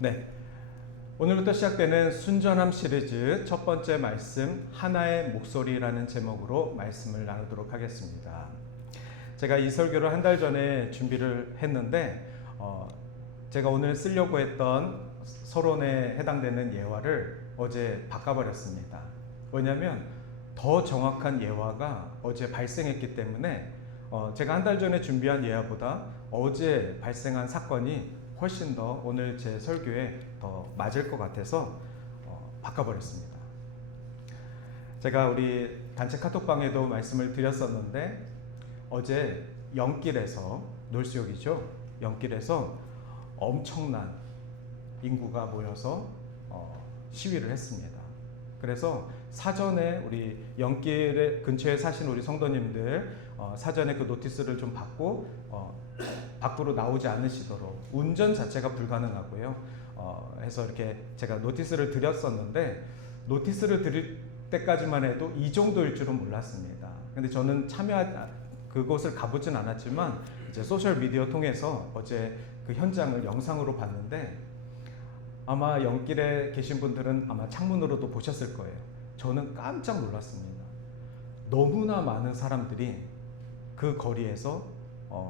네, 오늘부터 시작되는 순전함 시리즈 첫 번째 말씀 하나의 목소리라는 제목으로 말씀을 나누도록 하겠습니다. 제가 이 설교를 한 달 전에 준비를 했는데 제가 오늘 쓰려고 했던 서론에 해당되는 예화를 어제 바꿔버렸습니다. 왜냐하면 더 정확한 예화가 어제 발생했기 때문에 제가 한 달 전에 준비한 예화보다 어제 발생한 사건이 훨씬 더 오늘 제 설교에 더 맞을 것 같아서 바꿔버렸습니다. 제가 우리 단체 카톡방에도 말씀을 드렸었는데 어제 영길에서 놀수욕이죠. 영길에서 엄청난 인구가 모여서 시위를 했습니다. 그래서 사전에 우리 영길 근처에 사신 우리 성도님들 사전에 그 노티스를 좀 받고 밖으로 나오지 않으시도록 운전 자체가 불가능하고요. 해서 이렇게 제가 노티스를 드렸었는데 노티스를 드릴 때까지만 해도 이 정도일 줄은 몰랐습니다. 근데 저는 그곳을 가보진 않았지만 이제 소셜 미디어 통해서 어제 그 현장을 영상으로 봤는데 아마 영길에 계신 분들은 아마 창문으로도 보셨을 거예요. 저는 깜짝 놀랐습니다. 너무나 많은 사람들이 그 거리에서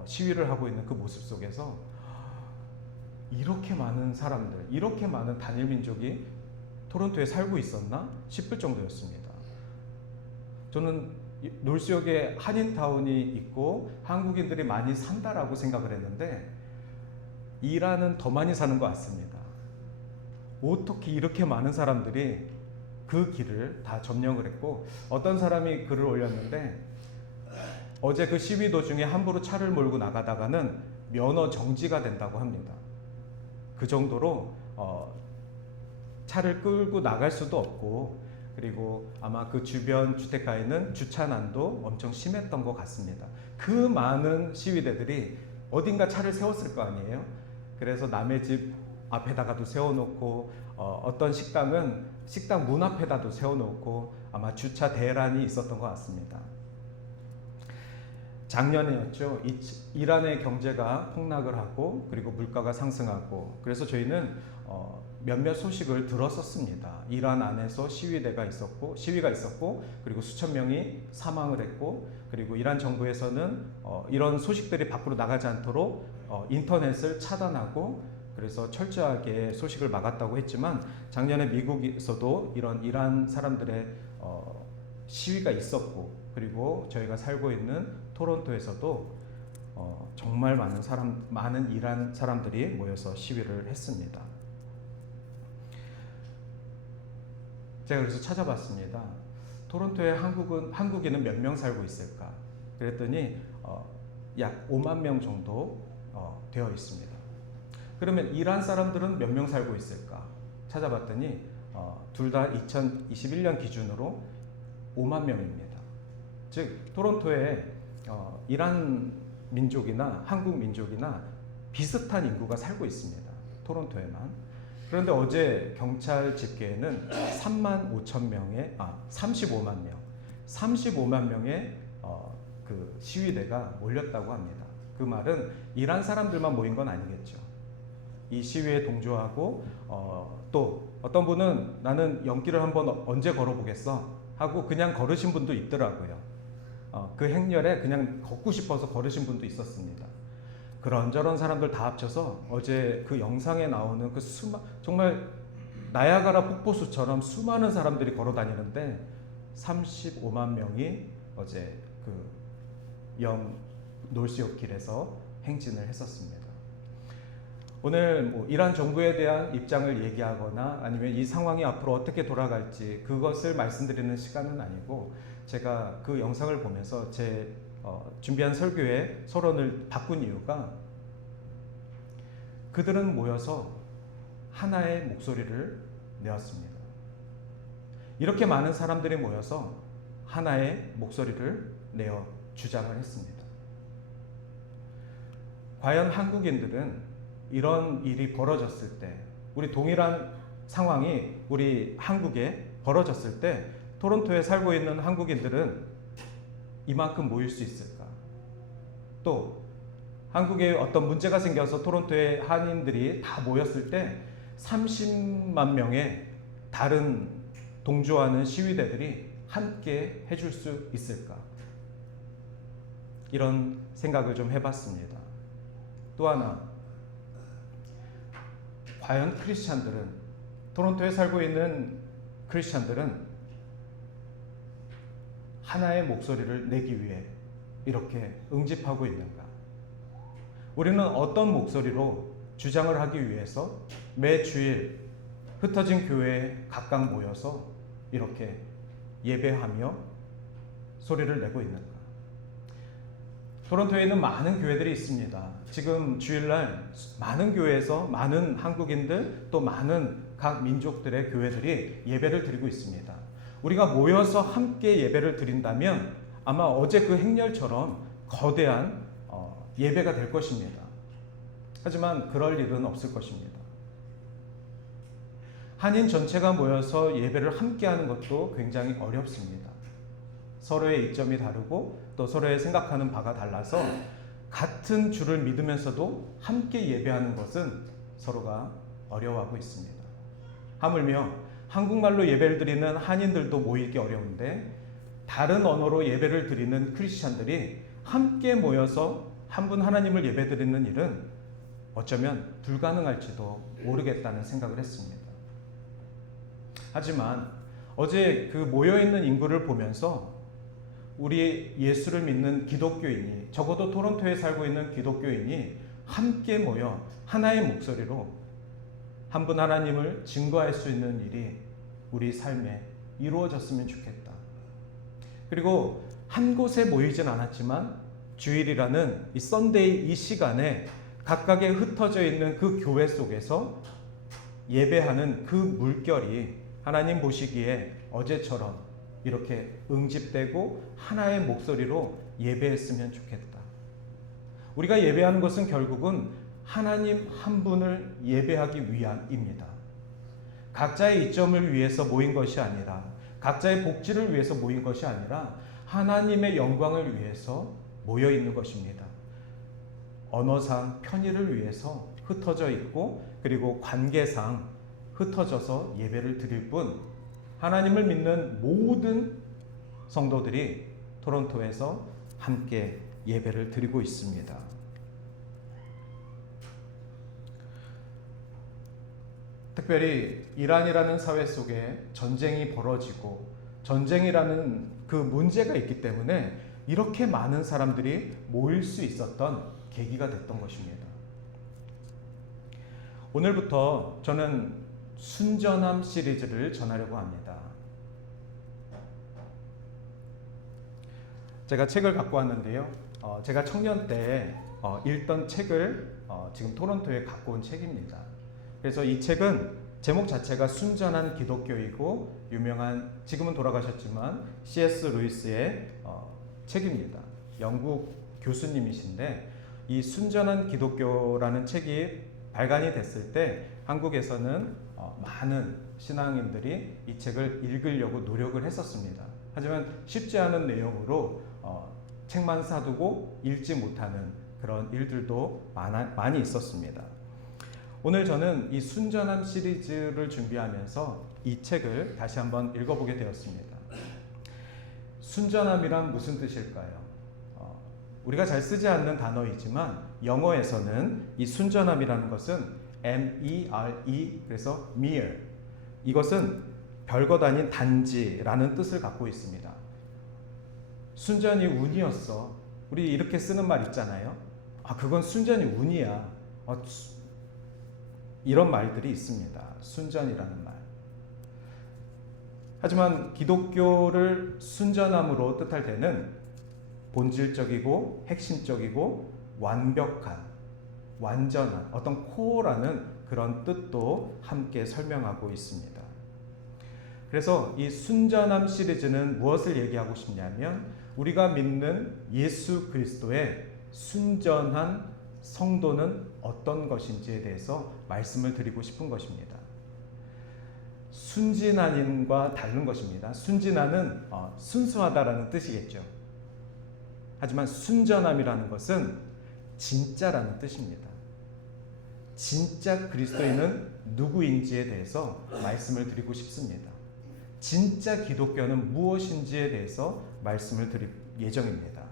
시위를 하고 있는 그 모습 속에서 이렇게 많은 사람들, 이렇게 많은 단일 민족이 토론토에 살고 있었나 싶을 정도였습니다. 저는 놀수역에 한인타운이 있고 한국인들이 많이 산다라고 생각을 했는데 이란은 더 많이 사는 것 같습니다. 어떻게 이렇게 많은 사람들이 그 길을 다 점령을 했고 어떤 사람이 글을 올렸는데 어제 그 시위 도중에 함부로 차를 몰고 나가다가는 면허 정지가 된다고 합니다. 그 정도로 차를 끌고 나갈 수도 없고 그리고 아마 그 주변 주택가에는 주차난도 엄청 심했던 것 같습니다. 그 많은 시위대들이 어딘가 차를 세웠을 거 아니에요. 그래서 남의 집 앞에다가도 세워놓고 어떤 식당은 식당 문 앞에다도 세워놓고 아마 주차 대란이 있었던 것 같습니다. 작년이었죠. 이란의 경제가 폭락을 하고 그리고 물가가 상승하고 그래서 저희는 몇몇 소식을 들었었습니다. 이란 안에서 시위가 있었고 그리고 수천 명이 사망을 했고 그리고 이란 정부에서는 이런 소식들이 밖으로 나가지 않도록 인터넷을 차단하고 그래서 철저하게 소식을 막았다고 했지만 작년에 미국에서도 이런 이란 사람들의 시위가 있었고 그리고 저희가 살고 있는 토론토에서도 정말 많은 이란 사람들이 모여서 시위를 했습니다. 제가 그래서 찾아봤습니다. 토론토에 한국인은 몇 명 살고 있을까? 그랬더니 약 5만 명 정도 되어 있습니다. 그러면 이란 사람들은 몇 명 살고 있을까? 찾아봤더니 둘 다 2021년 기준으로 5만 명입니다. 즉 토론토에 이란 민족이나 한국 민족이나 비슷한 인구가 살고 있습니다. 토론토에만. 그런데 어제 경찰 집계에는 35만 명의 그 시위대가 몰렸다고 합니다. 그 말은 이란 사람들만 모인 건 아니겠죠. 이 시위에 동조하고 또 어떤 분은 나는 영길을 한번 언제 걸어보겠어 하고 그냥 걸으신 분도 있더라고요. 그 행렬에 그냥 걷고 싶어서 걸으신 분도 있었습니다. 그런저런 사람들 다 합쳐서 어제 그 영상에 나오는 그 정말 나야가라 폭포수처럼 수많은 사람들이 걸어 다니는데 35만 명이 어제 그 놀수역 길에서 행진을 했었습니다. 오늘 이란 정부에 대한 입장을 얘기하거나 아니면 이 상황이 앞으로 어떻게 돌아갈지 그것을 말씀드리는 시간은 아니고 제가 그 영상을 보면서 제 준비한 설교의 서론을 바꾼 이유가 그들은 모여서 하나의 목소리를 내었습니다. 이렇게 많은 사람들이 모여서 하나의 목소리를 내어 주장을 했습니다. 과연 한국인들은 이런 일이 벌어졌을 때 우리 동일한 상황이 우리 한국에 벌어졌을 때 토론토에 살고 있는 한국인들은 이만큼 모일 수 있을까? 또 한국에 어떤 문제가 생겨서 토론토에 한인들이 다 모였을 때 30만 명의 다른 동조하는 시위대들이 함께 해줄 수 있을까? 이런 생각을 좀 해봤습니다. 또 하나, 과연 크리스찬들은, 토론토에 살고 있는 크리스찬들은 하나의 목소리를 내기 위해 이렇게 응집하고 있는가? 우리는 어떤 목소리로 주장을 하기 위해서 매 주일 흩어진 교회에 각각 모여서 이렇게 예배하며 소리를 내고 있는가? 토론토에 있는 많은 교회들이 있습니다. 지금 주일날 많은 교회에서 많은 한국인들 또 많은 각 민족들의 교회들이 예배를 드리고 있습니다. 우리가 모여서 함께 예배를 드린다면 아마 어제 그 행렬처럼 거대한 예배가 될 것입니다. 하지만 그럴 일은 없을 것입니다. 한인 전체가 모여서 예배를 함께 하는 것도 굉장히 어렵습니다. 서로의 이점이 다르고 또 서로의 생각하는 바가 달라서 같은 주를 믿으면서도 함께 예배하는 것은 서로가 어려워하고 있습니다. 하물며 한국말로 예배를 드리는 한인들도 모이기 어려운데 다른 언어로 예배를 드리는 크리스찬들이 함께 모여서 한 분 하나님을 예배드리는 일은 어쩌면 불가능할지도 모르겠다는 생각을 했습니다. 하지만 어제 그 모여있는 인구를 보면서 우리 예수를 믿는 기독교인이, 적어도 토론토에 살고 있는 기독교인이 함께 모여 하나의 목소리로 한 분 하나님을 증거할 수 있는 일이 우리 삶에 이루어졌으면 좋겠다. 그리고 한 곳에 모이진 않았지만 주일이라는 이 썬데이 이 시간에 각각에 흩어져 있는 그 교회 속에서 예배하는 그 물결이 하나님 보시기에 어제처럼 이렇게 응집되고 하나의 목소리로 예배했으면 좋겠다. 우리가 예배하는 것은 결국은 하나님 한 분을 예배하기 위함입니다. 각자의 이점을 위해서 모인 것이 아니라, 각자의 복지를 위해서 모인 것이 아니라 하나님의 영광을 위해서 모여 있는 것입니다. 언어상 편의를 위해서 흩어져 있고 그리고 관계상 흩어져서 예배를 드릴 뿐, 하나님을 믿는 모든 성도들이 토론토에서 함께 예배를 드리고 있습니다. 특별히 이란이라는 사회 속에 전쟁이 벌어지고 전쟁이라는 그 문제가 있기 때문에 이렇게 많은 사람들이 모일 수 있었던 계기가 됐던 것입니다. 오늘부터 저는 순전함 시리즈를 전하려고 합니다. 제가 책을 갖고 왔는데요. 제가 청년 때 읽던 책을 지금 토론토에 갖고 온 책입니다. 그래서 이 책은 제목 자체가 순전한 기독교이고 유명한, 지금은 돌아가셨지만 C.S. 루이스의 책입니다. 영국 교수님이신데 이 순전한 기독교라는 책이 발간이 됐을 때 한국에서는 많은 신앙인들이 이 책을 읽으려고 노력을 했었습니다. 하지만 쉽지 않은 내용으로 책만 사두고 읽지 못하는 그런 일들도 많이 있었습니다. 오늘 저는 이 순전함 시리즈를 준비하면서 이 책을 다시 한번 읽어보게 되었습니다. 순전함이란 무슨 뜻일까요? 우리가 잘 쓰지 않는 단어이지만 영어에서는 이 순전함이라는 것은 M-E-R-E, 그래서 mere, 이것은 별것 아닌 단지라는 뜻을 갖고 있습니다. 순전히 운이었어. 우리 이렇게 쓰는 말 있잖아요. 그건 순전히 운이야. 이런 말들이 있습니다. 순전이라는 말. 하지만 기독교를 순전함으로 뜻할 때는 본질적이고 핵심적이고 완벽한, 완전한 어떤 코어라는 그런 뜻도 함께 설명하고 있습니다. 그래서 이 순전함 시리즈는 무엇을 얘기하고 싶냐면 우리가 믿는 예수 그리스도의 순전한 성도는 어떤 것인지에 대해서 말씀을 드리고 싶은 것입니다. 순진한인과 다른 것입니다. 순진한은 순수하다라는 뜻이겠죠. 하지만 순전함이라는 것은 진짜라는 뜻입니다. 진짜 그리스도인은 누구인지에 대해서 말씀을 드리고 싶습니다. 진짜 기독교는 무엇인지에 대해서 말씀을 드릴 예정입니다.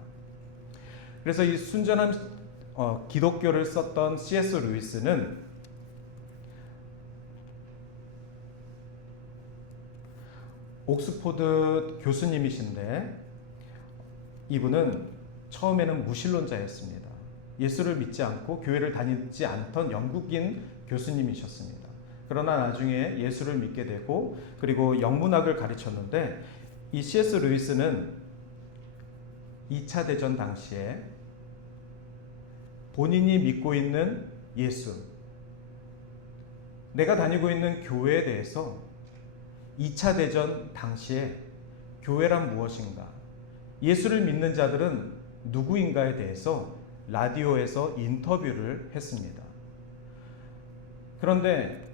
그래서 이 순전한 기독교를 썼던 C.S. 루이스는 옥스포드 교수님이신데 이분은 처음에는 무신론자였습니다. 예수를 믿지 않고 교회를 다니지 않던 영국인 교수님이셨습니다. 그러나 나중에 예수를 믿게 되고 그리고 영문학을 가르쳤는데 이 C.S. 루이스는 2차 대전 당시에 본인이 믿고 있는 예수, 내가 다니고 있는 교회에 대해서 2차 대전 당시에 교회란 무엇인가, 예수를 믿는 자들은 누구인가에 대해서 라디오에서 인터뷰를 했습니다. 그런데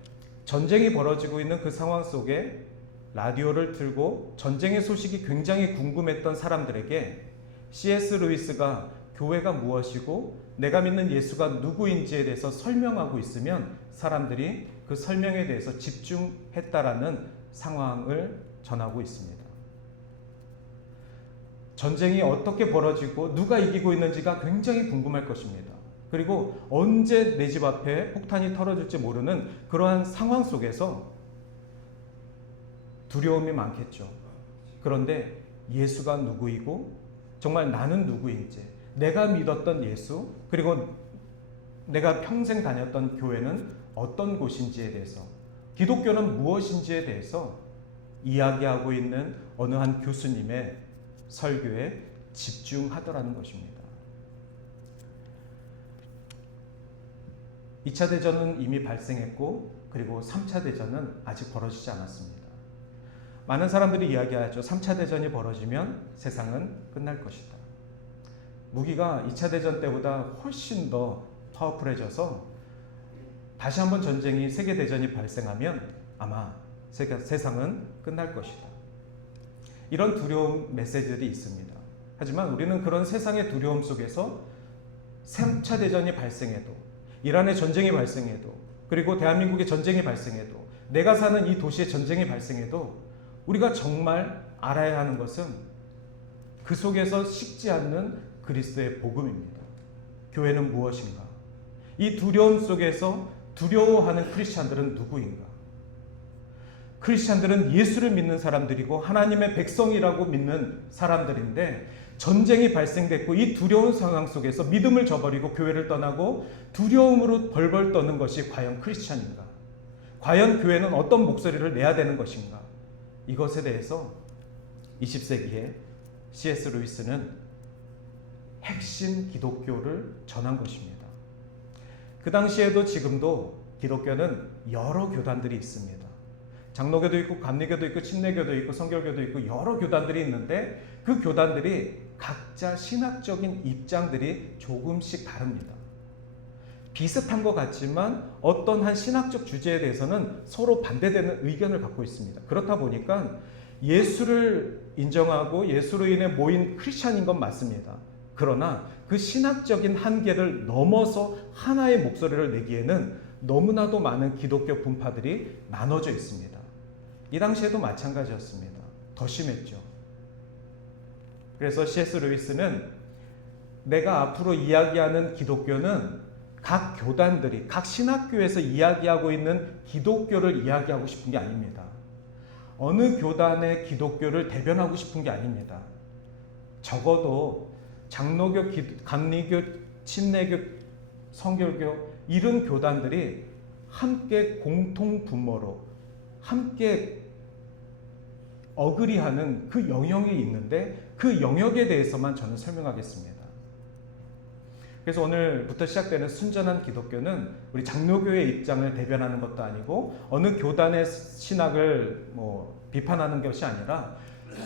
전쟁이 벌어지고 있는 그 상황 속에 라디오를 틀고 전쟁의 소식이 굉장히 궁금했던 사람들에게 C.S. 루이스가 교회가 무엇이고 내가 믿는 예수가 누구인지에 대해서 설명하고 있으면 사람들이 그 설명에 대해서 집중했다라는 상황을 전하고 있습니다. 전쟁이 어떻게 벌어지고 누가 이기고 있는지가 굉장히 궁금할 것입니다. 그리고 언제 내 집 앞에 폭탄이 터져질지 모르는 그러한 상황 속에서 두려움이 많겠죠. 그런데 예수가 누구이고 정말 나는 누구인지, 내가 믿었던 예수, 그리고 내가 평생 다녔던 교회는 어떤 곳인지에 대해서, 기독교는 무엇인지에 대해서 이야기하고 있는 어느 한 교수님의 설교에 집중하더라는 것입니다. 2차 대전은 이미 발생했고 그리고 3차 대전은 아직 벌어지지 않았습니다. 많은 사람들이 이야기하죠. 3차 대전이 벌어지면 세상은 끝날 것이다. 무기가 2차 대전 때보다 훨씬 더 파워풀해져서 다시 한번 전쟁이 세계대전이 발생하면 아마 세상은 끝날 것이다. 이런 두려움 메시지들이 있습니다. 하지만 우리는 그런 세상의 두려움 속에서 3차 대전이 발생해도, 이란의 전쟁이 발생해도, 그리고 대한민국의 전쟁이 발생해도, 내가 사는 이 도시의 전쟁이 발생해도 우리가 정말 알아야 하는 것은 그 속에서 식지 않는 그리스도의 복음입니다. 교회는 무엇인가? 이 두려움 속에서 두려워하는 크리스찬들은 누구인가? 크리스찬들은 예수를 믿는 사람들이고 하나님의 백성이라고 믿는 사람들인데 전쟁이 발생됐고 이 두려운 상황 속에서 믿음을 저버리고 교회를 떠나고 두려움으로 벌벌 떠는 것이 과연 크리스찬인가? 과연 교회는 어떤 목소리를 내야 되는 것인가? 이것에 대해서 20세기에 C.S. 루이스는 핵심 기독교를 전한 것입니다. 그 당시에도 지금도 기독교는 여러 교단들이 있습니다. 장로교도 있고 감리교도 있고 침례교도 있고 성결교도 있고 여러 교단들이 있는데 그 교단들이 각자 신학적인 입장들이 조금씩 다릅니다. 비슷한 것 같지만 어떤 한 신학적 주제에 대해서는 서로 반대되는 의견을 갖고 있습니다. 그렇다 보니까 예수를 인정하고 예수로 인해 모인 크리스찬인 건 맞습니다. 그러나 그 신학적인 한계를 넘어서 하나의 목소리를 내기에는 너무나도 많은 기독교 분파들이 나눠져 있습니다. 이 당시에도 마찬가지였습니다. 더 심했죠. 그래서 C.S. 루이스는 내가 앞으로 이야기하는 기독교는 각 교단들이, 각 신학교에서 이야기하고 있는 기독교를 이야기하고 싶은 게 아닙니다. 어느 교단의 기독교를 대변하고 싶은 게 아닙니다. 적어도 장로교, 감리교, 침례교, 성결교 이런 교단들이 함께 공통 분모로 함께 어그리하는 그 영역이 있는데 그 영역에 대해서만 저는 설명하겠습니다. 그래서 오늘부터 시작되는 순전한 기독교는 우리 장로교의 입장을 대변하는 것도 아니고 어느 교단의 신학을 비판하는 것이 아니라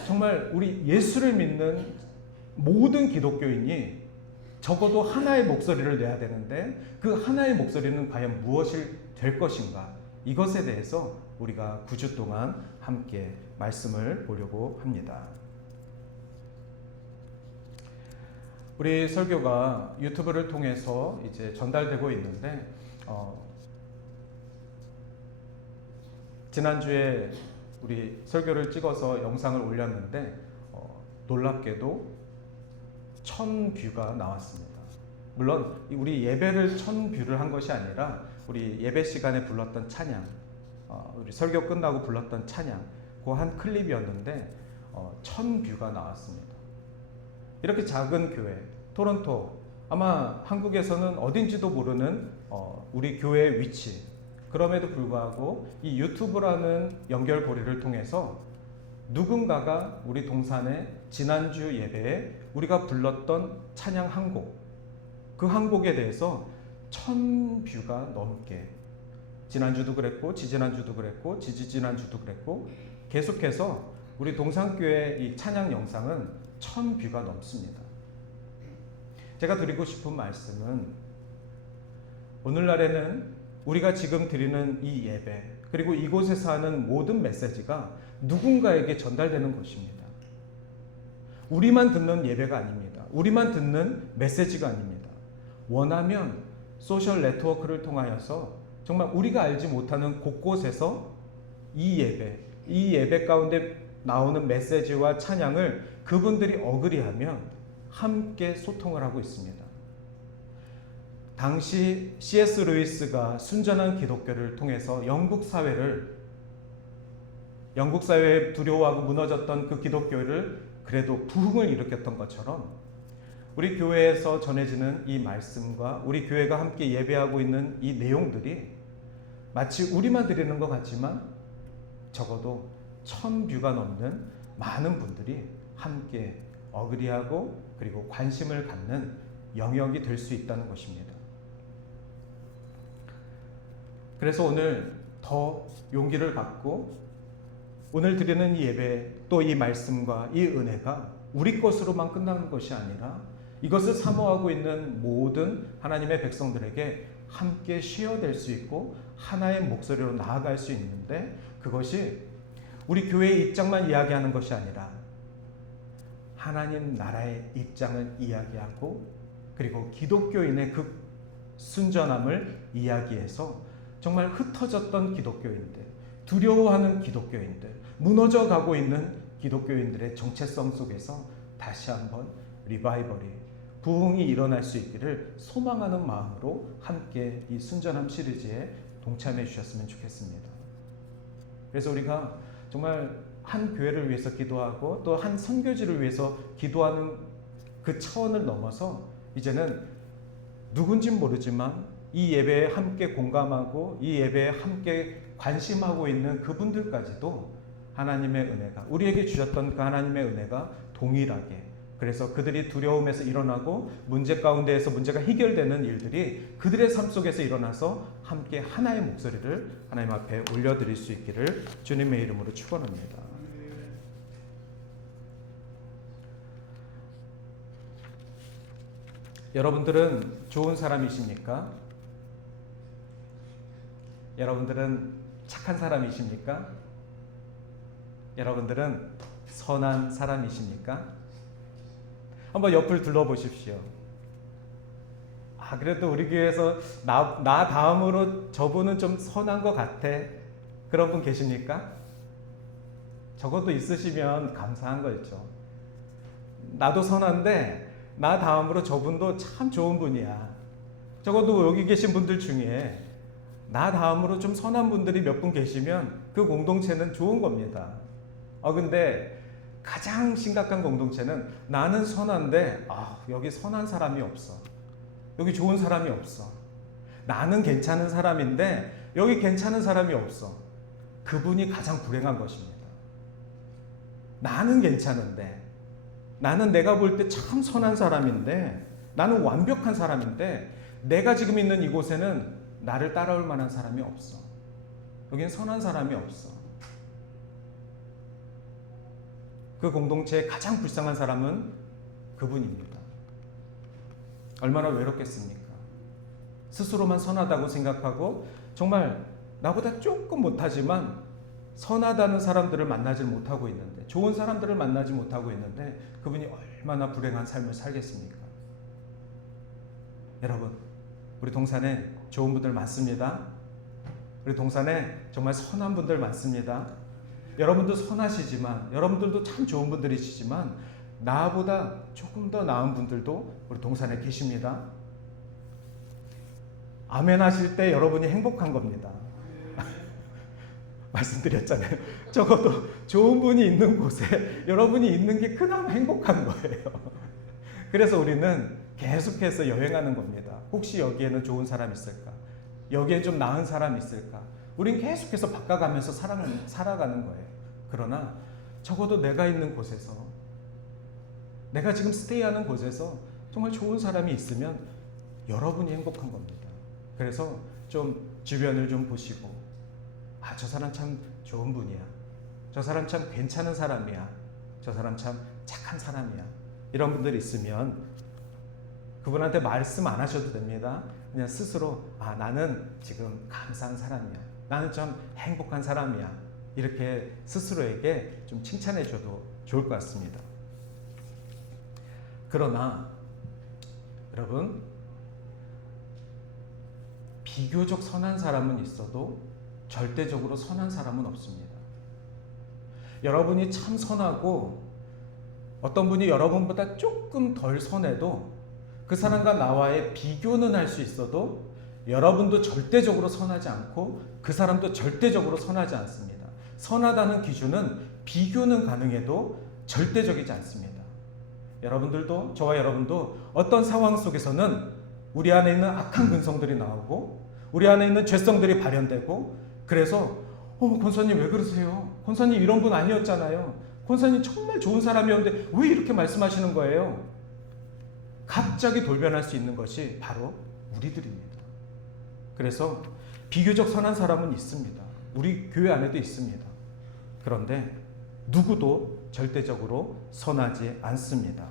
정말 우리 예수를 믿는 모든 기독교인이 적어도 하나의 목소리를 내야 되는데 그 하나의 목소리는 과연 무엇이 될 것인가? 이것에 대해서 우리가 9주 동안 함께 말씀을 보려고 합니다. 우리 설교가 유튜브를 통해서 이제 전달되고 있는데 지난주에 우리 설교를 찍어서 영상을 올렸는데 놀랍게도 1000뷰가 나왔습니다. 물론 우리 예배를 1000뷰를 한 것이 아니라 우리 예배 시간에 불렀던 찬양, 우리 설교 끝나고 불렀던 찬양, 그 한 클립이었는데 1000뷰가 나왔습니다. 이렇게 작은 교회, 토론토, 아마 한국에서는 어딘지도 모르는 우리 교회의 위치, 그럼에도 불구하고 이 유튜브라는 연결고리를 통해서 누군가가 우리 동산의 지난주 예배에 우리가 불렀던 찬양 한 곡, 그 한 곡에 대해서 1000뷰가 넘게, 지난주도 그랬고 지지난주도 그랬고 지지지난주도 그랬고 계속해서 우리 동산교회 이 찬양 영상은 1000뷰가 넘습니다. 제가 드리고 싶은 말씀은 오늘날에는 우리가 지금 드리는 이 예배, 그리고 이곳에서 하는 모든 메시지가 누군가에게 전달되는 것입니다. 우리만 듣는 예배가 아닙니다. 우리만 듣는 메시지가 아닙니다. 원하면 소셜 네트워크를 통하여서 정말 우리가 알지 못하는 곳곳에서 이 예배 가운데 나오는 메시지와 찬양을 그분들이 어그리하면 함께 소통을 하고 있습니다. 당시 C.S. 루이스가 순전한 기독교를 통해서 영국 사회에 두려워하고 무너졌던 그 기독교를 그래도 부흥을 일으켰던 것처럼 우리 교회에서 전해지는 이 말씀과 우리 교회가 함께 예배하고 있는 이 내용들이 마치 우리만 드리는 것 같지만 적어도 1000뷰가 넘는 많은 분들이 함께 어그리하고 그리고 관심을 갖는 영역이 될 수 있다는 것입니다. 그래서 오늘 더 용기를 갖고 오늘 드리는 이 예배, 또 이 말씀과 이 은혜가 우리 것으로만 끝나는 것이 아니라 이것을 사모하고 있는 모든 하나님의 백성들에게 함께 쉐어될 수 있고 하나의 목소리로 나아갈 수 있는데, 그것이 우리 교회의 입장만 이야기하는 것이 아니라 하나님 나라의 입장을 이야기하고 그리고 기독교인의 그 순전함을 이야기해서 정말 흩어졌던 기독교인들, 두려워하는 기독교인들, 무너져 가고 있는 기독교인들의 정체성 속에서 다시 한번 리바이벌이, 부흥이 일어날 수 있기를 소망하는 마음으로 함께 이 순전함 시리즈에 동참해 주셨으면 좋겠습니다. 그래서 우리가 정말 한 교회를 위해서 기도하고 또 한 선교지를 위해서 기도하는 그 차원을 넘어서 이제는 누군진 모르지만 이 예배에 함께 공감하고 이 예배에 함께 관심하고 있는 그분들까지도 하나님의 은혜가, 우리에게 주셨던 그 하나님의 은혜가 동일하게, 그래서 그들이 두려움에서 일어나고 문제 가운데에서 문제가 해결되는 일들이 그들의 삶 속에서 일어나서 함께 하나의 목소리를 하나님 앞에 올려드릴 수 있기를 주님의 이름으로 축원합니다. 여러분들은 좋은 사람이십니까? 여러분들은 착한 사람이십니까? 여러분들은 선한 사람이십니까? 한번 옆을 둘러보십시오. 그래도 우리 교회에서 나 다음으로 저분은 좀 선한 것 같아, 그런 분 계십니까? 적어도 있으시면 감사한 거죠. 나도 선한데 나 다음으로 저분도 참 좋은 분이야. 적어도 여기 계신 분들 중에 나 다음으로 좀 선한 분들이 몇 분 계시면 그 공동체는 좋은 겁니다. 근데 가장 심각한 공동체는 나는 선한데 여기 선한 사람이 없어. 여기 좋은 사람이 없어. 나는 괜찮은 사람인데 여기 괜찮은 사람이 없어. 그분이 가장 불행한 것입니다. 나는 괜찮은데, 나는 내가 볼 때 참 선한 사람인데, 나는 완벽한 사람인데 내가 지금 있는 이곳에는 나를 따라올 만한 사람이 없어. 여기는 선한 사람이 없어. 그 공동체의 가장 불쌍한 사람은 그분입니다. 얼마나 외롭겠습니까? 스스로만 선하다고 생각하고 정말 나보다 조금 못하지만 선하다는 사람들을 만나지 못하고 있는데, 좋은 사람들을 만나지 못하고 있는데 그분이 얼마나 불행한 삶을 살겠습니까? 여러분, 우리 동산에 좋은 분들 많습니다. 우리 동산에 정말 선한 분들 많습니다. 여러분도 선하시지만, 여러분들도 참 좋은 분들이시지만 나보다 조금 더 나은 분들도 우리 동산에 계십니다. 아멘 하실 때 여러분이 행복한 겁니다. 말씀드렸잖아요. 적어도 좋은 분이 있는 곳에 여러분이 있는 게 그나마 행복한 거예요. 그래서 우리는 계속해서 여행하는 겁니다. 혹시 여기에는 좋은 사람 있을까? 여기에 좀 나은 사람 있을까? 우린 계속해서 바꿔가면서 살아가는 거예요. 그러나 적어도 내가 있는 곳에서, 내가 지금 스테이하는 곳에서 정말 좋은 사람이 있으면 여러분이 행복한 겁니다. 그래서 좀 주변을 좀 보시고, 아, 저 사람 참 좋은 분이야. 저 사람 참 괜찮은 사람이야. 저 사람 참 착한 사람이야. 이런 분들이 있으면 그분한테 말씀 안 하셔도 됩니다. 그냥 스스로, 아, 나는 지금 감사한 사람이야. 나는 좀 행복한 사람이야. 이렇게 스스로에게 좀 칭찬해 줘도 좋을 것 같습니다. 그러나 여러분, 비교적 선한 사람은 있어도 절대적으로 선한 사람은 없습니다. 여러분이 참 선하고 어떤 분이 여러분보다 조금 덜 선해도 그 사람과 나와의 비교는 할 수 있어도 여러분도 절대적으로 선하지 않고 그 사람도 절대적으로 선하지 않습니다. 선하다는 기준은 비교는 가능해도 절대적이지 않습니다. 여러분들도, 저와 여러분도 어떤 상황 속에서는 우리 안에 있는 악한 근성들이 나오고 우리 안에 있는 죄성들이 발현되고, 그래서 권사님 왜 그러세요? 권사님 이런 분 아니었잖아요. 권사님 정말 좋은 사람이었는데 왜 이렇게 말씀하시는 거예요? 갑자기 돌변할 수 있는 것이 바로 우리들입니다. 그래서 비교적 선한 사람은 있습니다. 우리 교회 안에도 있습니다. 그런데 누구도 절대적으로 선하지 않습니다.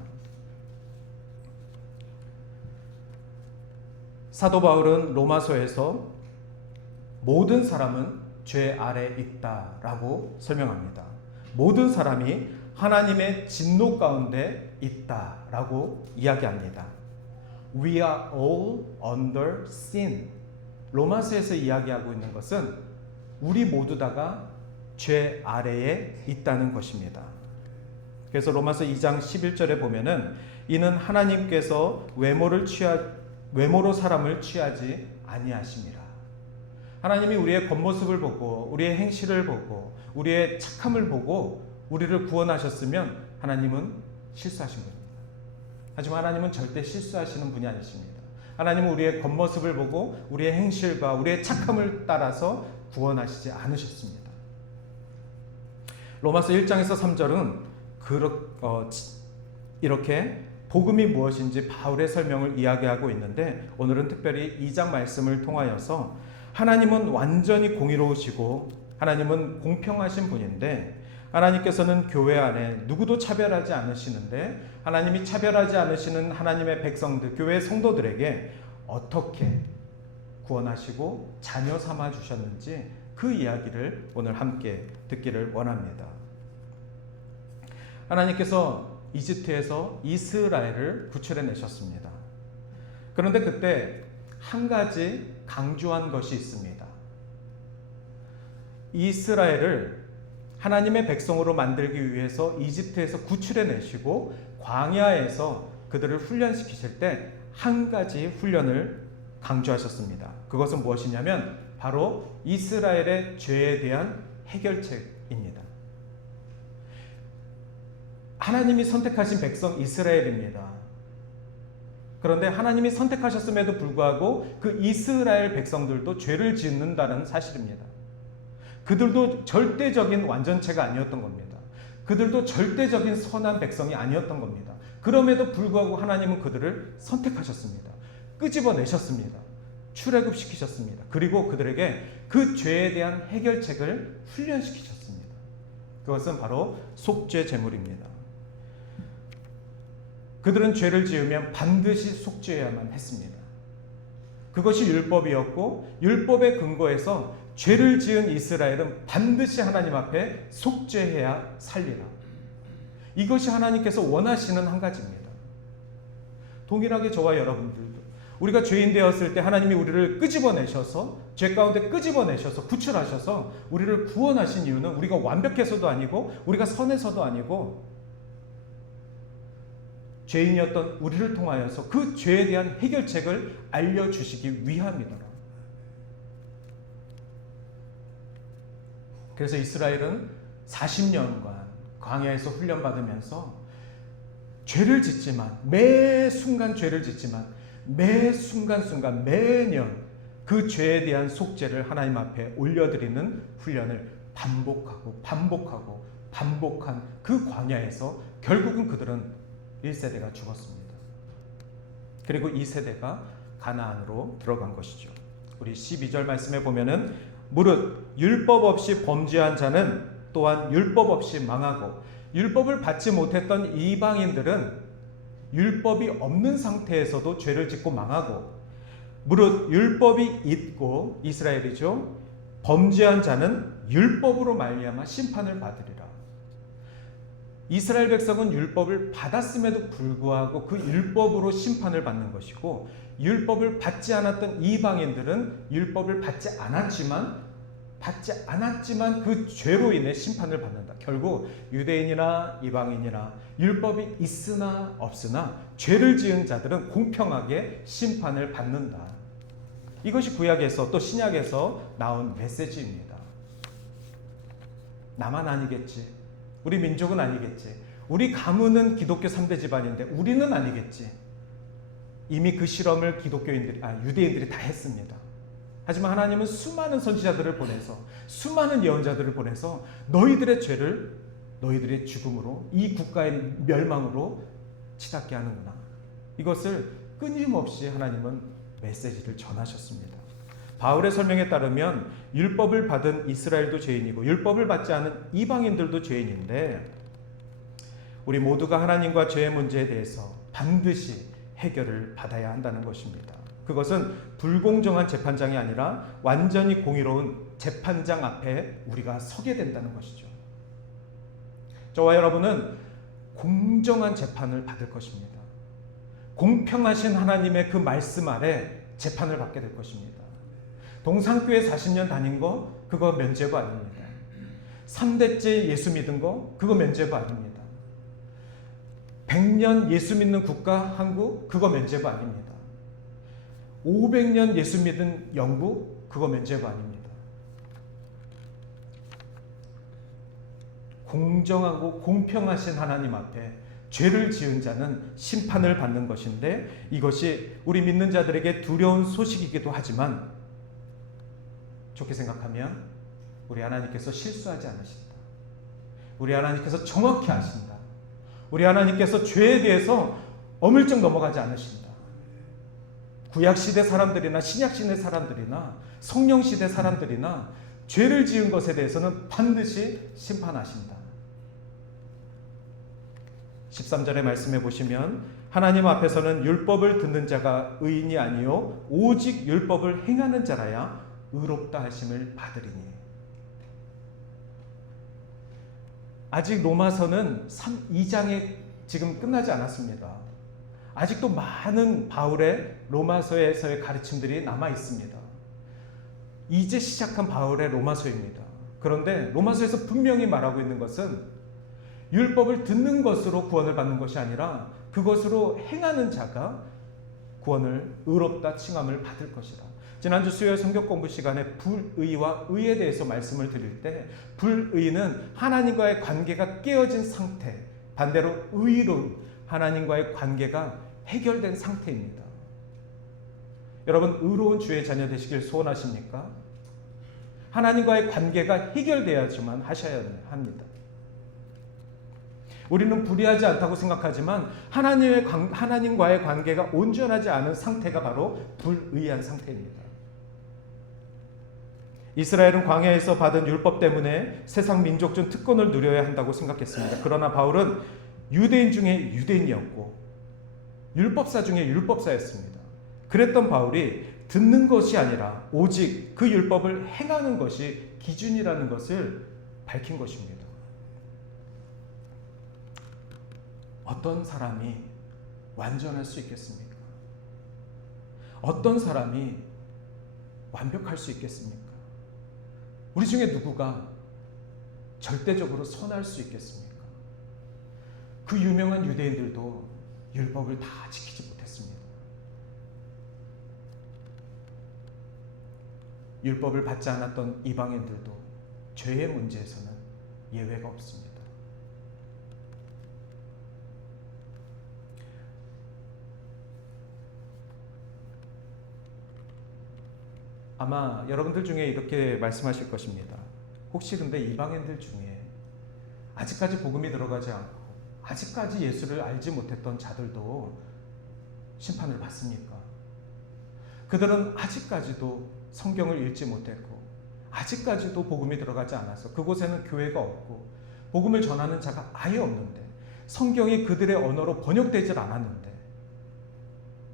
사도 바울은 로마서에서 모든 사람은 죄 아래 있다라고 설명합니다. 모든 사람이 하나님의 진노 가운데 있다라고 이야기합니다. We are all under sin. 로마서에서 이야기하고 있는 것은 우리 모두 다가 죄 아래에 있다는 것입니다. 그래서 로마서 2장 11절에 보면은 이는 하나님께서 외모로 사람을 취하지 아니하심이라. 하나님이 우리의 겉모습을 보고 우리의 행실을 보고 우리의 착함을 보고 우리를 구원하셨으면 하나님은 실수하신 겁니다. 하지만 하나님은 절대 실수하시는 분이 아니십니다. 하나님은 우리의 겉모습을 보고 우리의 행실과 우리의 착함을 따라서 구원하시지 않으셨습니다. 로마서 1장에서 3절은 이렇게 복음이 무엇인지 바울의 설명을 이야기하고 있는데, 오늘은 특별히 2장 말씀을 통하여서 하나님은 완전히 공의로우시고 하나님은 공평하신 분인데, 하나님께서는 교회 안에 누구도 차별하지 않으시는데 하나님이 차별하지 않으시는 하나님의 백성들, 교회 성도들에게 어떻게 구원하시고 자녀 삼아 주셨는지 그 이야기를 오늘 함께 듣기를 원합니다. 하나님께서 이집트에서 이스라엘을 구출해 내셨습니다. 그런데 그때 한 가지 강조한 것이 있습니다. 이스라엘을 하나님의 백성으로 만들기 위해서 이집트에서 구출해 내시고 광야에서 그들을 훈련시키실 때 한 가지 훈련을 강조하셨습니다. 그것은 무엇이냐면 바로 이스라엘의 죄에 대한 해결책입니다. 하나님이 선택하신 백성 이스라엘입니다. 그런데 하나님이 선택하셨음에도 불구하고 그 이스라엘 백성들도 죄를 짓는다는 사실입니다. 그들도 절대적인 완전체가 아니었던 겁니다. 그들도 절대적인 선한 백성이 아니었던 겁니다. 그럼에도 불구하고 하나님은 그들을 선택하셨습니다. 끄집어내셨습니다. 출애굽시키셨습니다. 그리고 그들에게 그 죄에 대한 해결책을 훈련시키셨습니다. 그것은 바로 속죄 제물입니다. 그들은 죄를 지으면 반드시 속죄해야만 했습니다. 그것이 율법이었고, 율법에 근거해서 죄를 지은 이스라엘은 반드시 하나님 앞에 속죄해야 살리라. 이것이 하나님께서 원하시는 한 가지입니다. 동일하게 저와 여러분들도 우리가 죄인 되었을 때 하나님이 우리를 끄집어내셔서 죄 가운데 끄집어내셔서 구출하셔서 우리를 구원하신 이유는 우리가 완벽해서도 아니고 우리가 선해서도 아니고 죄인이었던 우리를 통하여서 그 죄에 대한 해결책을 알려주시기 위함이더라. 그래서 이스라엘은 40년간 광야에서 훈련받으면서 죄를 짓지만 매 순간 죄를 짓지만 매 순간순간 매년 그 죄에 대한 속죄를 하나님 앞에 올려드리는 훈련을 반복한 그 광야에서 결국은 그들은 1세대가 죽었습니다. 그리고 2세대가 가나안으로 들어간 것이죠. 우리 12절 말씀에 보면은 무릇 율법 없이 범죄한 자는 또한 율법 없이 망하고 율법을 받지 못했던 이방인들은 율법이 없는 상태에서도 죄를 짓고 망하고 무릇 율법이 있고 이스라엘이죠. 범죄한 자는 율법으로 말미암아 심판을 받으리라. 이스라엘 백성은 율법을 받았음에도 불구하고 그 율법으로 심판을 받는 것이고 율법을 받지 않았던 이방인들은 율법을 받지 않았지만 그 죄로 인해 심판을 받는다. 결국 유대인이나 이방인이나 율법이 있으나 없으나 죄를 지은 자들은 공평하게 심판을 받는다. 이것이 구약에서 또 신약에서 나온 메시지입니다. 나만 아니겠지. 우리 민족은 아니겠지. 우리 가문은 기독교 3대 집안인데 우리는 아니겠지. 이미 그 실험을 유대인들이 다 했습니다. 하지만 하나님은 수많은 선지자들을 보내서 수많은 예언자들을 보내서 너희들의 죄를 너희들의 죽음으로 이 국가의 멸망으로 치닫게 하는구나. 이것을 끊임없이 하나님은 메시지를 전하셨습니다. 바울의 설명에 따르면 율법을 받은 이스라엘도 죄인이고 율법을 받지 않은 이방인들도 죄인인데 우리 모두가 하나님과 죄의 문제에 대해서 반드시 해결을 받아야 한다는 것입니다. 그것은 불공정한 재판장이 아니라 완전히 공의로운 재판장 앞에 우리가 서게 된다는 것이죠. 저와 여러분은 공정한 재판을 받을 것입니다. 공평하신 하나님의 그 말씀 아래 재판을 받게 될 것입니다. 동산교회 40년 다닌 거 그거 면죄부 아닙니다. 3대째 예수 믿은 거 그거 면죄부 아닙니다. 100년 예수 믿는 국가 한국 그거 면죄부 아닙니다. 500년 예수 믿은 영국 그거 면죄부 아닙니다. 공정하고 공평하신 하나님 앞에 죄를 지은 자는 심판을 받는 것인데 이것이 우리 믿는 자들에게 두려운 소식이기도 하지만 좋게 생각하면 우리 하나님께서 실수하지 않으신다. 우리 하나님께서 정확히 아신다. 우리 하나님께서 죄에 대해서 어물쩍 넘어가지 않으신다. 구약시대 사람들이나 신약시대 사람들이나 성령시대 사람들이나 죄를 지은 것에 대해서는 반드시 심판하신다. 13절의 말씀해 보시면 하나님 앞에서는 율법을 듣는 자가 의인이 아니요 오직 율법을 행하는 자라야 의롭다 하심을 받으리니. 아직 로마서는 2장에 지금 끝나지 않았습니다. 아직도 많은 바울의 로마서에서의 가르침들이 남아 있습니다. 이제 시작한 바울의 로마서입니다. 그런데 로마서에서 분명히 말하고 있는 것은 율법을 듣는 것으로 구원을 받는 것이 아니라 그것으로 행하는 자가 구원을 의롭다 칭함을 받을 것이다. 지난주 수요일 성경 공부 시간에 불의와 의에 대해서 말씀을 드릴 때 불의는 하나님과의 관계가 깨어진 상태, 반대로 의로운 하나님과의 관계가 해결된 상태입니다. 여러분 의로운 주의 자녀 되시길 소원하십니까? 하나님과의 관계가 해결되어야지만 하셔야 합니다. 우리는 불의하지 않다고 생각하지만 하나님과의 관계가 온전하지 않은 상태가 바로 불의한 상태입니다. 이스라엘은 광야에서 받은 율법 때문에 세상 민족 중 특권을 누려야 한다고 생각했습니다. 그러나 바울은 유대인 중에 유대인이었고 율법사 중에 율법사였습니다. 그랬던 바울이 듣는 것이 아니라 오직 그 율법을 행하는 것이 기준이라는 것을 밝힌 것입니다. 어떤 사람이 완전할 수 있겠습니까? 어떤 사람이 완벽할 수 있겠습니까? 우리 중에 누구가 절대적으로 선할 수 있겠습니까? 그 유명한 유대인들도 율법을 다 지키지 못했습니다. 율법을 받지 않았던 이방인들도 죄의 문제에서는 예외가 없습니다. 아마 여러분들 중에 이렇게 말씀하실 것입니다. 혹시 근데 이방인들 중에 아직까지 복음이 들어가지 않고 아직까지 예수를 알지 못했던 자들도 심판을 받습니까? 그들은 아직까지도 성경을 읽지 못했고 아직까지도 복음이 들어가지 않아서 그곳에는 교회가 없고 복음을 전하는 자가 아예 없는데 성경이 그들의 언어로 번역되질 않았는데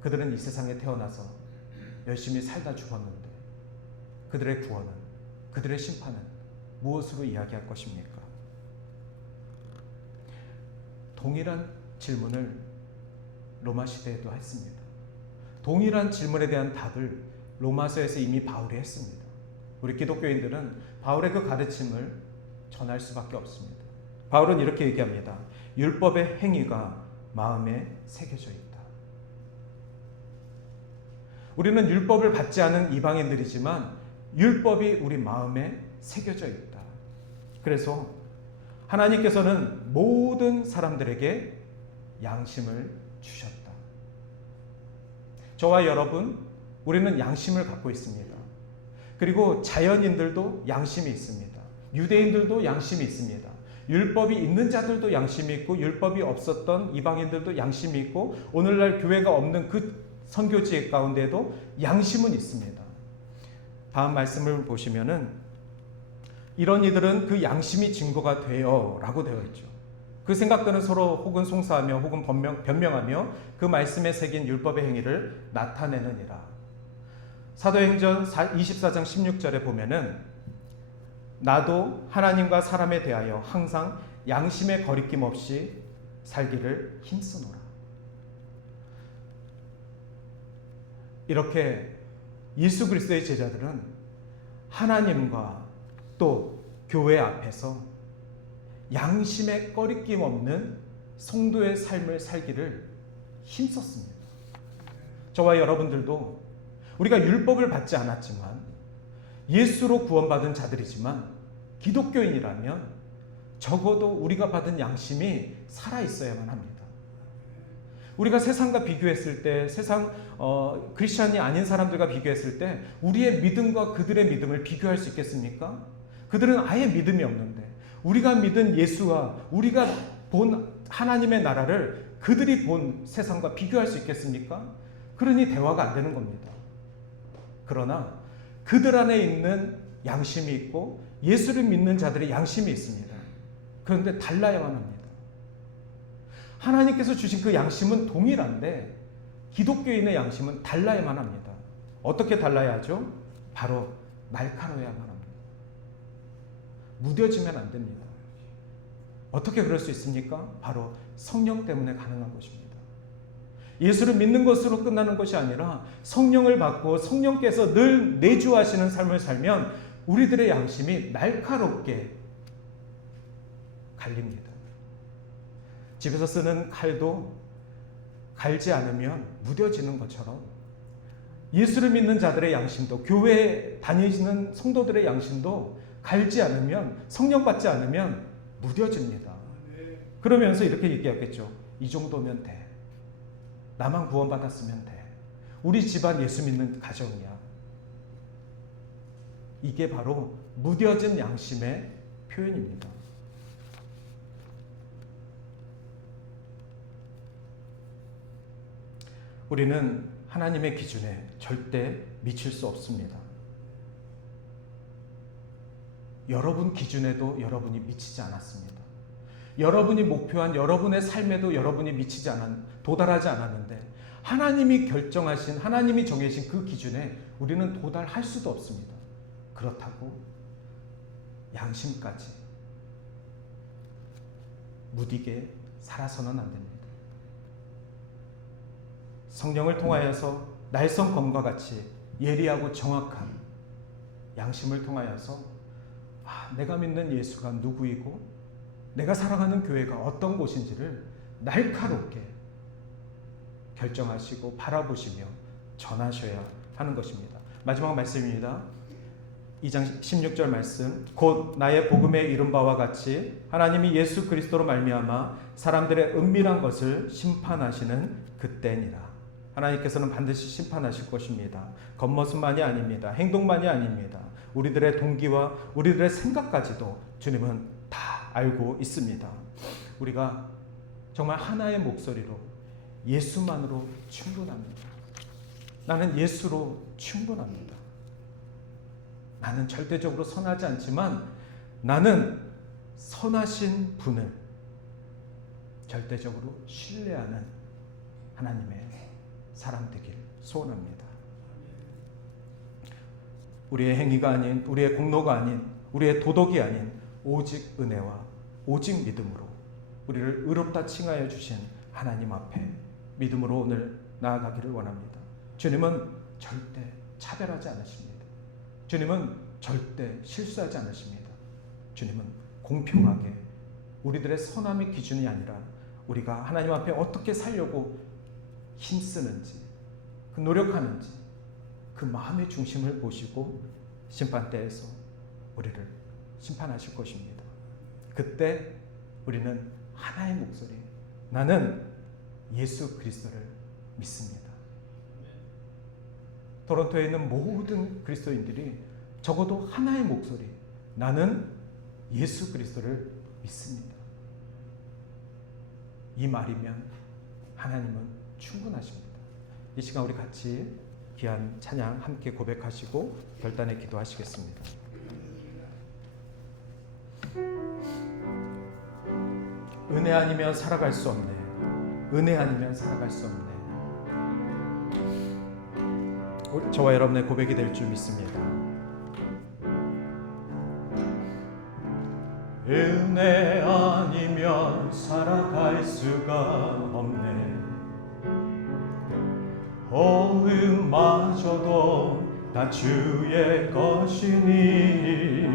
그들은 이 세상에 태어나서 열심히 살다 죽었는데 그들의 구원은, 그들의 심판은 무엇으로 이야기할 것입니까? 동일한 질문을 로마 시대에도 했습니다. 동일한 질문에 대한 답을 로마서에서 이미 바울이 했습니다. 우리 기독교인들은 바울의 그 가르침을 전할 수밖에 없습니다. 바울은 이렇게 얘기합니다. 율법의 행위가 마음에 새겨져 있다. 우리는 율법을 받지 않은 이방인들이지만 율법이 우리 마음에 새겨져 있다. 그래서 하나님께서는 모든 사람들에게 양심을 주셨다. 저와 여러분, 우리는 양심을 갖고 있습니다. 그리고 자연인들도 양심이 있습니다. 유대인들도 양심이 있습니다. 율법이 있는 자들도 양심이 있고 율법이 없었던 이방인들도 양심이 있고 오늘날 교회가 없는 그 선교지 가운데도 양심은 있습니다. 다음 말씀을 보시면은 이런 이들은 그 양심이 증거가 되어 라고 되어 있죠. 그 생각들은 서로 혹은 송사하며 혹은 변명하며 그 말씀에 새긴 율법의 행위를 나타내느니라. 사도행전 24장 16절에 보면은 나도 하나님과 사람에 대하여 항상 양심에 거리낌 없이 살기를 힘쓰노라. 이렇게 예수 그리스도의 제자들은 하나님과 또 교회 앞에서 양심에 꺼리낌 없는 성도의 삶을 살기를 힘썼습니다. 저와 여러분들도 우리가 율법을 받지 않았지만 예수로 구원받은 자들이지만 기독교인이라면 적어도 우리가 받은 양심이 살아있어야만 합니다. 우리가 세상과 비교했을 때 세상 크리스찬이 아닌 사람들과 비교했을 때 우리의 믿음과 그들의 믿음을 비교할 수 있겠습니까? 그들은 아예 믿음이 없는데 우리가 믿은 예수와 우리가 본 하나님의 나라를 그들이 본 세상과 비교할 수 있겠습니까? 그러니 대화가 안 되는 겁니다. 그러나 그들 안에 있는 양심이 있고 예수를 믿는 자들의 양심이 있습니다. 그런데 달라야만 합니다. 하나님께서 주신 그 양심은 동일한데 기독교인의 양심은 달라야만 합니다. 어떻게 달라야 하죠? 바로 날카로워야만 합니다. 무뎌지면 안 됩니다. 어떻게 그럴 수 있습니까? 바로 성령 때문에 가능한 것입니다. 예수를 믿는 것으로 끝나는 것이 아니라 성령을 받고 성령께서 늘 내주하시는 삶을 살면 우리들의 양심이 날카롭게 갈립니다. 집에서 쓰는 칼도 갈지 않으면 무뎌지는 것처럼 예수를 믿는 자들의 양심도 교회에 다니시는 성도들의 양심도 갈지 않으면 성령 받지 않으면 무뎌집니다. 그러면서 이렇게 얘기하겠죠. 이 정도면 돼. 나만 구원받았으면 돼. 우리 집안 예수 믿는 가정이야. 이게 바로 무뎌진 양심의 표현입니다. 우리는 하나님의 기준에 절대 미칠 수 없습니다. 여러분 기준에도 여러분이 미치지 않았습니다. 여러분이 목표한 여러분의 삶에도 여러분이 도달하지 않았는데 하나님이 결정하신, 하나님이 정해진 그 기준에 우리는 도달할 수도 없습니다. 그렇다고 양심까지 무디게 살아서는 안 됩니다. 성령을 통하여서 날성검과 같이 예리하고 정확한 양심을 통하여서 내가 믿는 예수가 누구이고 내가 살아가는 교회가 어떤 곳인지를 날카롭게 결정하시고 바라보시며 전하셔야 하는 것입니다. 마지막 말씀입니다. 2장 16절 말씀, 곧 나의 복음에 이른 바와 같이 하나님이 예수 그리스도로 말미암아 사람들의 은밀한 것을 심판하시는 그때니라. 하나님께서는 반드시 심판하실 것입니다. 겉모습만이 아닙니다. 행동만이 아닙니다. 우리들의 동기와 우리들의 생각까지도 주님은 다 알고 있습니다. 우리가 정말 하나의 목소리로 예수만으로 충분합니다. 나는 예수로 충분합니다. 나는 절대적으로 선하지 않지만 나는 선하신 분을 절대적으로 신뢰하는 하나님의 사람 되길 소원합니다. 우리의 행위가 아닌, 우리의 공로가 아닌, 우리의 도덕이 아닌 오직 은혜와 오직 믿음으로 우리를 의롭다 칭하여 주신 하나님 앞에 믿음으로 오늘 나아가기를 원합니다. 주님은 절대 차별하지 않으십니다. 주님은 절대 실수하지 않으십니다. 주님은 공평하게 우리들의 선함의 기준이 아니라 우리가 하나님 앞에 어떻게 살려고 힘쓰는지, 그 노력하는지 그 마음의 중심을 보시고 심판대에서 우리를 심판하실 것입니다. 그때 우리는 하나의 목소리, 나는 예수 그리스도를 믿습니다. 토론토에 있는 모든 그리스도인들이 적어도 하나의 목소리, 나는 예수 그리스도를 믿습니다. 이 말이면 하나님은 충분하십니다. 이 시간 우리 같이 귀한 찬양 함께 고백하시고 결단에 기도하시겠습니다. 은혜 아니면 살아갈 수 없네. 은혜 아니면 살아갈 수 없네. 저와 여러분의 고백이 될 줄 믿습니다. 은혜 아니면 살아갈 수가 없네. 호흡마저도 다 주의 것이니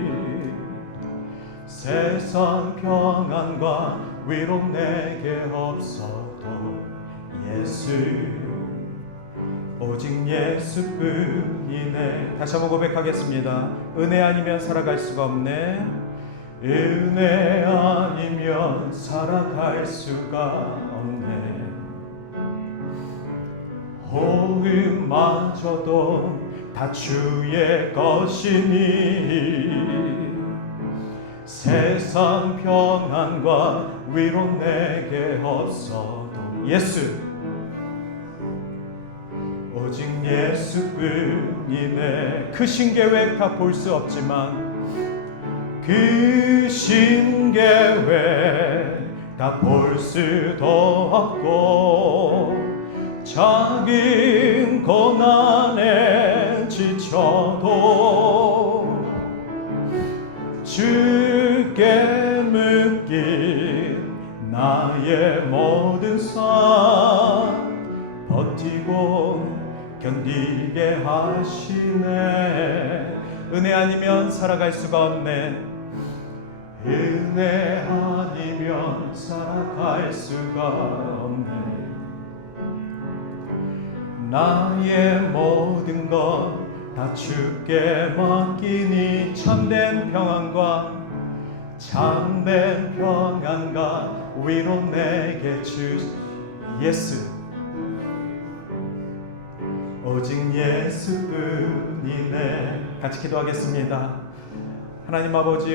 세상 평안과 위로 내게 없어도 예수 오직 예수뿐이네. 다시 한번 고백하겠습니다. 은혜 아니면 살아갈 수가 없네. 은혜 아니면 살아갈 수가 없네. 호흡마저도 다 주의 것이니 세상 평안과 위로 내게 없어도 예수 오직 예수뿐이네. 그 신계획 다 볼 수 없지만 그 신계획 다 볼 수도 없고 작은 고난에 지쳐도 주께 묶인 나의 모든 삶 버티고 견디게 하시네. 은혜 아니면 살아갈 수가 없네. 은혜 아니면 살아갈 수가 없네. 나의 모든 것 다 주께 맡기니 참된 평안과 위로 내게 주시 예수 오직 예수뿐이네. 같이 기도하겠습니다. 하나님 아버지요,